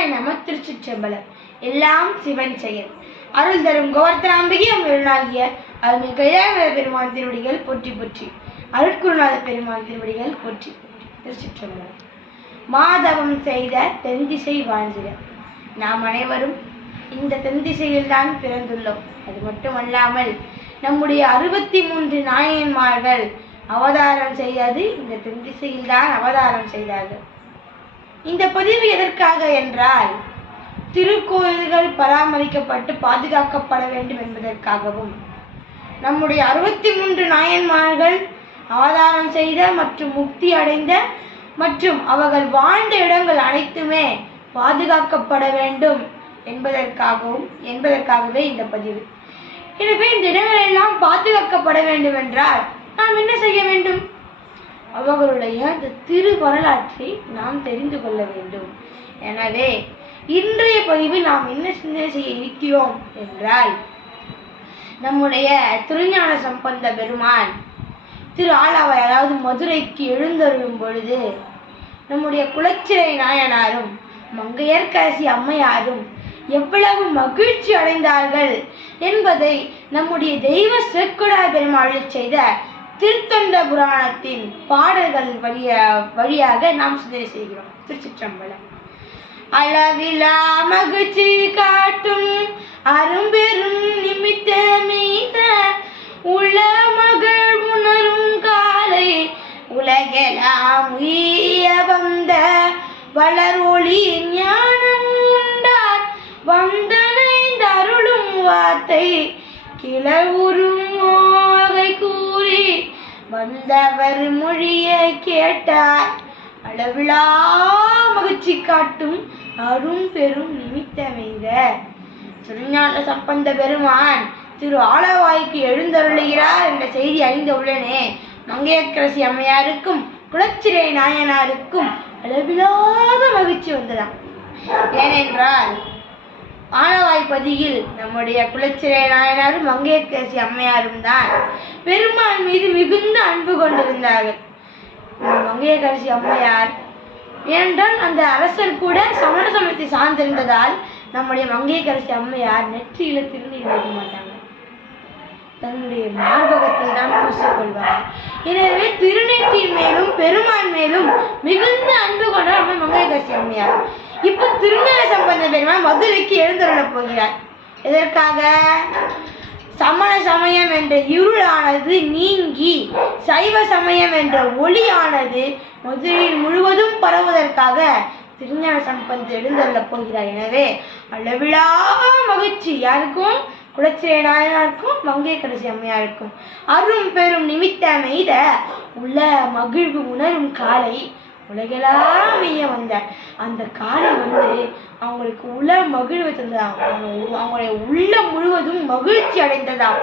சிவாய நம திருச்சிற்றம்பலம் எல்லாம் சிவன் செயல். அருள் தரும் கோவர்த்தனாம்பிகை அருளாகிய அருமை கையாள பெருமான் திருவடிகள் போற்றி போற்றி. அருட்குருநாத பெருமான் திருவடிகள் போற்றி போற்றி. திருச்சிற்றம்பலம் மாதவம் செய்த தென்திசை வாழ்ந்திட. நாம் அனைவரும் இந்த தென்திசையில் தான் பிறந்துள்ளோம். அது மட்டுமல்லாமல் நம்முடைய அறுபத்தி மூன்று நாயன்மார்கள் அவதாரம் செய்யாது. இந்த தென்திசையில் தான் அவதாரம் செய்தார்கள். இந்த பதிவு எதற்காக என்றால் திருக்கோயில்கள் பராமரிக்கப்பட்டு பாதுகாக்கப்பட வேண்டும் என்பதற்காகவும். நம்முடைய அறுபத்தி மூன்று நாயன்மார்கள் அவதாரம் செய்த மற்றும் முக்தி அடைந்த மற்றும் அவர்கள் வாழ்ந்த இடங்கள் அனைத்துமே பாதுகாக்கப்பட வேண்டும் என்பதற்காகவும் என்பதற்காகவே இந்த பதிவு. எனவே இந்த இடங்கள் எல்லாம் பாதுகாக்கப்பட வேண்டும் என்றால் நாம் என்ன செய்ய வேண்டும்? அவர்களுடைய அந்த திரு வரலாற்றை நாம் தெரிந்து கொள்ள வேண்டும். எனவே இன்றைய பதிவில் நாம் என்ன சிந்தனை செய்ய இருக்கிறோம் என்றால் நம்முடைய திருஞான சம்பந்த பெருமான் திரு ஆலாவாய் அதாவது மதுரைக்கு எழுந்தருளும் பொழுது நம்முடைய குலச்சிறை நாயனாரும் மங்கையர்கரசி அம்மையாரும் எவ்வளவு மகிழ்ச்சி அடைந்தார்கள் என்பதை நம்முடைய தெய்வ செக்குடா பெருமாள் செய்த திருத்தொண்ட புராணத்தின் பாடல்கள் வழியா வழியாக நாம் சிந்தனை செய்கிறோம். திருச்சிற்றம்பலம். அளவிலா மகிழ்ச்சி காட்டும் அரும்பெரும் நிமித்த மீத உள மகள் உணரும் காலை உலகெல்லாம் உய வந்த வளர் ஒளி ஞானம் உண்டார். வந்தனை தருளும் வார்த்தை கிளவுறும் வந்தவர் மொழியை கேட்டார். அளவிலா மகிழ்ச்சி காட்டும் அரும் பெரும் நிமித்தமைந்த திருஞான சம்பந்த பெருமான் திரு ஆலவாய்க்கு எழுந்தருளுகிறார் என்ற செய்தி அறிந்தவுடனே மங்கையக்கரசி அம்மையாருக்கும் குளச்சிறை நாயனாருக்கும் அளவிலாத மகிழ்ச்சி வந்ததாம். ஏனென்றால் ஆனவாய்ப்பதியில் நம்முடைய குலச்சிறை நாயனாரும் மங்கையரசி அம்மையாரும் தான் பெருமான் மீது மிகுந்த அன்பு கொண்டிருந்தார்கள். மங்கையகரசி அம்மையார் ஏனென்றால் அந்த அரசர் கூட சமண சமயத்தை சார்ந்திருந்ததால் நம்முடைய மங்கையகரசி அம்மையார் நெற்றியில திருநீர் வைக்க மாட்டாங்க. தன்னுடைய மார்பகத்தில் தான் பூசிக்கொள்வார் எனவே திருநெற்றியின் மேலும் பெருமான் மேலும் மிகுந்த அன்பு கொண்ட நம்ம மங்கையகரசி அம்மையார். இப்போ திருஞான சம்பந்த பெருமான் மதுரைக்கு எழுந்தருளப் போகிறார். எதற்காக? சமண சமயம் என்ற இருளானது நீங்கி சைவ சமயம் என்ற ஒளியானது மதுரையில் முழுவதும் பரவுவதற்காக திருஞான சம்பந்த எழுந்தருள போகிறார். எனவே அளவிலா மகிழ்ச்சி யாருக்கும்? குலச்சிறை நாயனாருக்கும் மங்கையக்கரசி அம்மையாருக்கும். அரும் பெரும் நிமித்த மெய்த உள்ள மகிழ்வு உணரும் காலை உலகெல்லாம் வந்த அந்த காலம் வந்து அவங்களுக்கு உல மகிழ்வை தந்ததாம். அவங்க அவங்களுடைய உள்ளம் முழுவதும் மகிழ்ச்சி அடைந்ததாம்.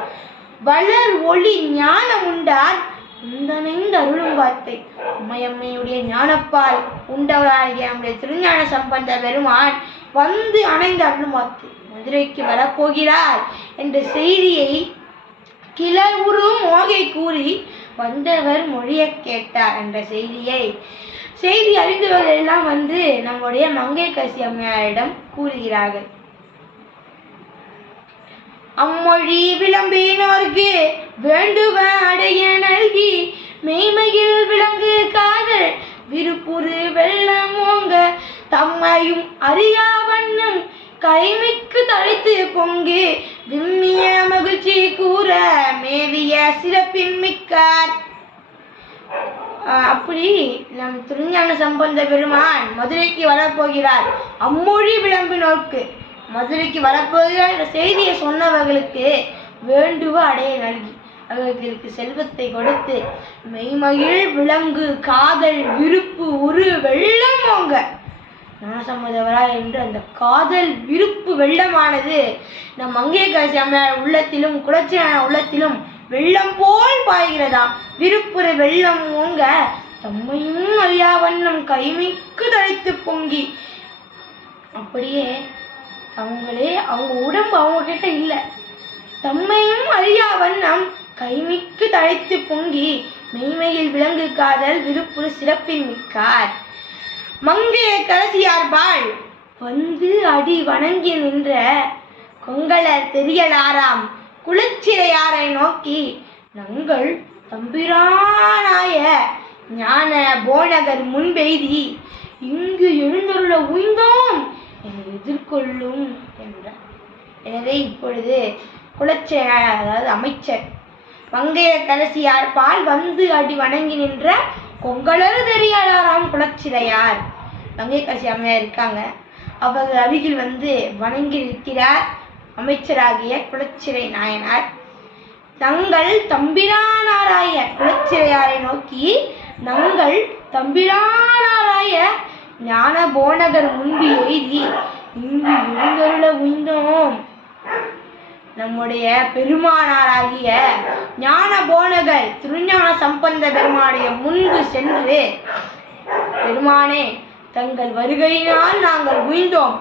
வளர் ஒளி ஞானம் உண்டார் உந்தனைந்த அருளும் வார்த்தை. உமையம்மையுடைய ஞானப்பால் உண்டவராகிய நம்முடைய திருஞான சம்பந்த பெருமான் வந்து அணைந்த அருளும் வார்த்தை. மதுரைக்கு வரப்போகிறார் என்ற செய்தியை கிளவுறும் மோகை கூறி வந்தவர் மொழியக் கேட்டார் என்ற செய்தியை செய்தி அறிந்தவர்கள் எல்லாம் வந்து நம்முடைய மங்கை கசி அம்மையாரிடம் கூறுகிறார்கள். அம்மொழி விளம்பினோர்க்கு வேண்டுவ அடைய நல்கி மெய்மையில் விளங்கு காதல் விருப்புறு வெள்ளம் ஓங்க தம்மையும் அறியா வண்ணம் கைமிக்கு தழைத்து பொங்கு விம்மிய மகிழ்ச்சி கூற மேவிய சிறப்பின் மிக்கார். அப்படி நம் திருஞான சம்பந்த பெருமான் மதுரைக்கு வரப்போகிறார். அம்மொழி விளம்பினோர்க்கு மதுரைக்கு வரப்போகிறார் என்ற செய்தியை சொன்னவர்களுக்கு வேண்டுவ அடைய நல்கி. அவர்களுக்கு செல்வத்தை கொடுத்து மெய்மகிழ் விலங்கு காதல் விருப்பு உரு வெள்ளம் போங்க நாசமுதவரா என்று அந்த காதல் விருப்பு வெள்ளமானது நம் மங்கையரசி அம்மையார் உள்ளத்திலும் குளச்சியான உள்ளத்திலும் வெள்ளம் போல் பாய்கிறதாம் விருப்புற வெள்ளம் ஓங்க தம்மையும் அறியா வண்ணம் கைமிக்கு தழைத்து பொங்கி. அப்படியே அவங்களே அவங்க உடம்பு அவங்க கிட்ட இல்லை. தம்மையும் அறியா வண்ணம் கைமிக்கு தழைத்து பொங்கி மெய்மையில் விலங்கு காதல் விருப்புற சிறப்பின் மிக்கார். மங்கைய கரசியார்பாள் வந்து அடி வணங்கி நின்ற கொங்கலர் தெரியலாராம். குலச்சிறையாரை நோக்கி நங்கள் தம்பிரானாய ஞான போனகர் முன்பெய்தி இங்கு எழுந்தருள உய்ந்தோம் என்னை எதிர்கொள்ளும் என்றார் எனவே இப்பொழுது குலச்சிறையார் அதாவது அமைச்சர் மங்கைய கரசியார் பால் வந்து அடி வணங்கி நின்ற கொங்கலர் தெரியாதாராம் குலச்சிலையார். கங்கை கரசி அம்மையார் இருக்காங்க. அவர்கள் அருகில் வந்து வணங்கி நிற்கிறார் அமைச்சராகிய குலச்சிறை நாயனார். தங்கள் தம்பிரானாராய குலச்சிறையாரை நோக்கி நங்கள் தம்பிரானாராய ஞான போனகர் முன்பு எய்தி இங்கு எழுந்தருள உய்ந்தோம். நம்முடைய பெருமானாராகிய ஞான போனகர் திருஞான சம்பந்த பெருமானுடைய முன்பு சென்று பெருமானே தங்கள் வருகையினால் நாங்கள் உய்ந்தோம்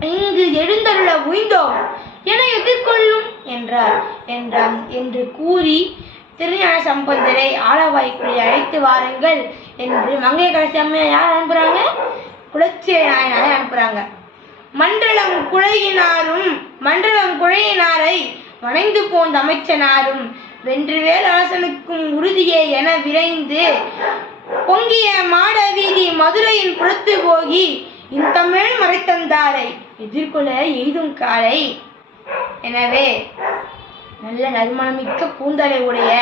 இங்கு எழுந்தருள உய்ந்தோம் என எதிர்கொள்ளும் என்றார். என்றான். என்று கூறி திருஞான சம்பந்தரை ஆலவாய்க்குள்ளே அழைத்து வாருங்கள் என்று மங்கை கடைசி அம்மையை யார் அனுப்புறாங்க. குலச்சிறை நாயனாரை அனுப்புறாங்க. மண்டலம் குழையினாரும் மண்டலம் குழையினாரை வணைந்து போந்த அமைச்சனாரும் வென்றுவேல் அரசனுக்கும் உறுதியே என விரைந்து பொங்கிய மாட வீதி மதுரையின் புறத்து போகி இந்தமிழ் மறைத்தந்தாரை எதிர்கொள்ள எய்தும் காலை எனவே நல்ல நறுமணமிக்க பூந்தலை உடைய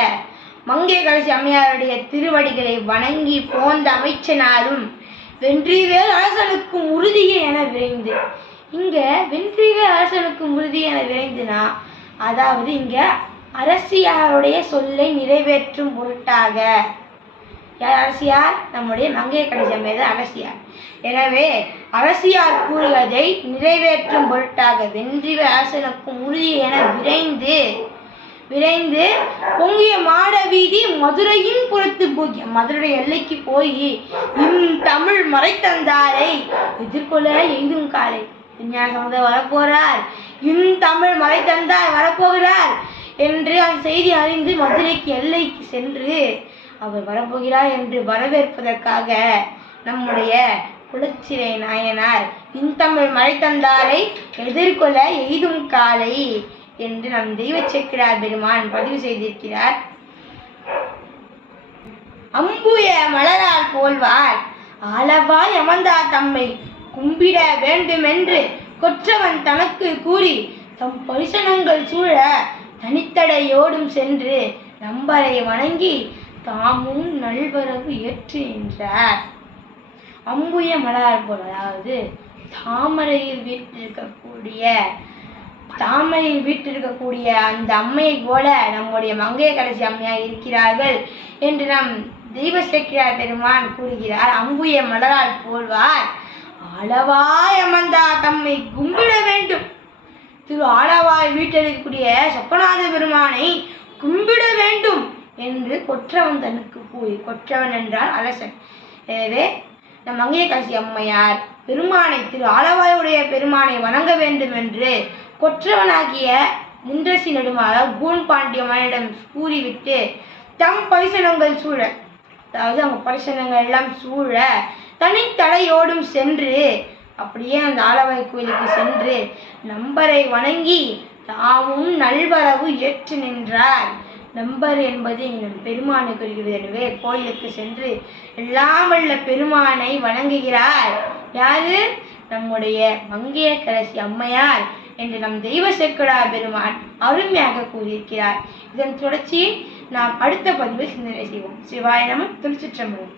மங்கை கடைசி அம்மையாருடைய திருவடிகளை வணங்கி போந்த அமைச்சனாரும் வென்றிவேல் அரசனுக்கும் உறுதியே என விரைந்து. இங்க வென்றிவேல் அரசனுக்கும் உறுதி என விரைந்துனா அதாவது இங்க அரசியாருடைய சொல்லை நிறைவேற்றும் பொருட்டாக. யார் அரசியார்? நம்முடைய மங்கைய கடைசி அரசியார். எனவே அரசியார் கூறுவதை நிறைவேற்றும் பொருட்டாக வென்றிவ அரசனுக்கும் உறுதி என விரைந்து விரைந்து பொங்கிய மாட வீதி மதுரையின் புறத்து போகிய மதுரை எல்லைக்கு போய் இம் தமிழ் மறைத்தந்தாரை எதிர்கொள்ள எய்தும் காலை. விஞ்ஞான வரப்போறார் இம் தமிழ் மறைத்தந்தார் வரப்போகிறார் என்று அந்த செய்தி அறிந்து மதுரைக்கு எல்லைக்கு சென்று அவர் வரப்போகிறார் என்று வரவேற்பதற்காக நம்முடைய குலச்சிறை நாயனார் இன்தமிழ் மறைத்தந்தாரை எதிர்கொள்ள எய்தும் காலை. என்று நம் தெய்வ சக்கிரார் பெருமான் பதிவு செய்திருக்கிறார். அம்புய மலரால் போல்வார். ஆளவாய் அமர்ந்தார் தம்மை கும்பிட வேண்டுமென்று கொற்றவன் தனக்கு கூறி தம் பரிசனங்கள் சூழ தனித்தடையோடும் சென்று நம்பரை வணங்கி தாமும் நல்வரவு ஏற்று என்றார் அம்புய மலரால் போல் அதாவது தாமரையில் வீட்டிருக்கக்கூடிய தாமரையில் வீட்டிருக்கக்கூடிய அந்த அம்மையை போல நம்முடைய மங்கைய கடைசி அம்மையாக இருக்கிறார்கள் என்று நம் தெய்வசேக்கிரார் பெருமான் கூறுகிறார். அம்புய மலரால் போல்வார். அளவாய் அமர்ந்தா தம்மை கும்பிட வேண்டும். திரு ஆளவாய் வீட்டிருக்கக்கூடிய சொப்பநாத பெருமானை கும்பிட வேண்டும் என்று கொற்றவன் தனக்கு கூறி கொற்றவன் என்றால் அரசன் எனவே நம் மங்கைய காசி அம்மையார் பெருமானை திரு ஆளவாயுடைய பெருமானை வணங்க வேண்டும் என்று கொற்றவனாகிய முன்றசி நெடுமாற கூன் பாண்டிய மன்னனிடம் கூறிவிட்டு தம் பரிசனங்கள் சூழ அதாவது அவங்க பரிசனங்கள் எல்லாம் சூழ தனித்தடையோடும் சென்று அப்படியே அந்த ஆலவாய் கோயிலுக்கு சென்று நம்பரை வணங்கி தாமும் நல்வரவு ஏற்று நின்றார். நம்பர் என்பது இங்கு பெருமானை குறிக்கிறது எனவே கோயிலுக்கு சென்று எல்லாம் வல்ல பெருமானை வணங்குகிறார். யாரு? நம்முடைய மங்கையக்கரசி அம்மையார். என்று நம் தெய்வ செக்கடா பெருமான் அருமையாக கூறியிருக்கிறார். இதன் தொடர்ச்சியை நாம் அடுத்த பதிவில் சிந்தனை செய்வோம். சிவாய நம திருச்சிற்றம்பலம்.